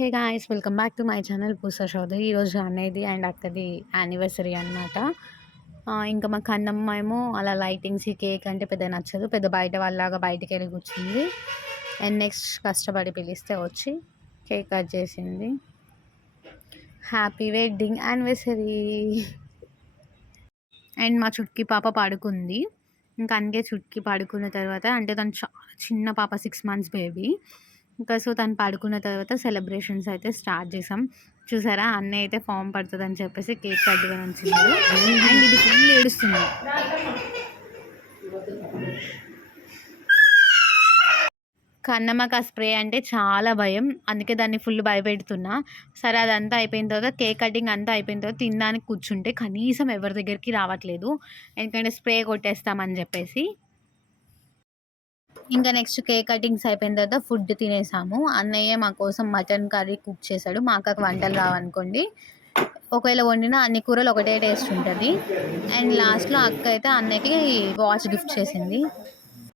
Hey guys, welcome back to my channel Poosa Chowdary. ఈరోజు అన్నయ్యది and అక్కది యానివర్సరీ అనమాట. ఇంకా మా కన్నమ్మ ఏమో అలా లైటింగ్స్ కేక్ అంటే పెద్ద నచ్చదు, పెద్ద బయట వాళ్ళలాగా బయటికి వెళ్ళి కూర్చుంది. అండ్ నెక్స్ట్ కష్టపడి పిలిస్తే వచ్చి కేక్ కట్ చేసింది. Happy wedding anniversary. అండ్ మా చుట్కి పాప పడుకుంది. ఇంకా అందుకే చుట్కి పడుకున్న తర్వాత, అంటే తను చాలా చిన్న పాప, 6 months బేబీ. ఇంకా సో తను పడుకున్న తర్వాత సెలబ్రేషన్స్ అయితే స్టార్ట్ చేసాం. చూసారా, అన్నయ్య అయితే ఫామ్ పడుతుందని చెప్పేసి కేక్ కట్గా ఉంచినాడు. అండ్ ఇది ఫుల్ ఏడుస్తుంది. కన్నమ్మకి ఆ స్ప్రే అంటే చాలా భయం, అందుకే దాన్ని ఫుల్ భయపెడుతున్నా. సరే, అదంతా అయిపోయిన తర్వాత, కేక్ కటింగ్ అంతా అయిపోయిన తర్వాత తినడానికి కూర్చుంటే కనీసం ఎవరి దగ్గరికి రావట్లేదు, ఎందుకంటే స్ప్రే కొట్టేస్తామని చెప్పేసి. ఇంకా నెక్స్ట్ కేక్ కటింగ్స్ అయిపోయిన తర్వాత ఫుడ్ తినేసాము. అన్నయ్య మా కోసం మటన్ కర్రీ కుక్ చేశాడు. మా అక్కకు వంటలు రావనుకోండి, ఒకవేళ వండినా అన్ని కూరలు ఒకటే టేస్ట్ ఉంటుంది. అండ్ లాస్ట్లో అక్క అయితే అన్నయ్యకి వాచ్ గిఫ్ట్ చేసింది.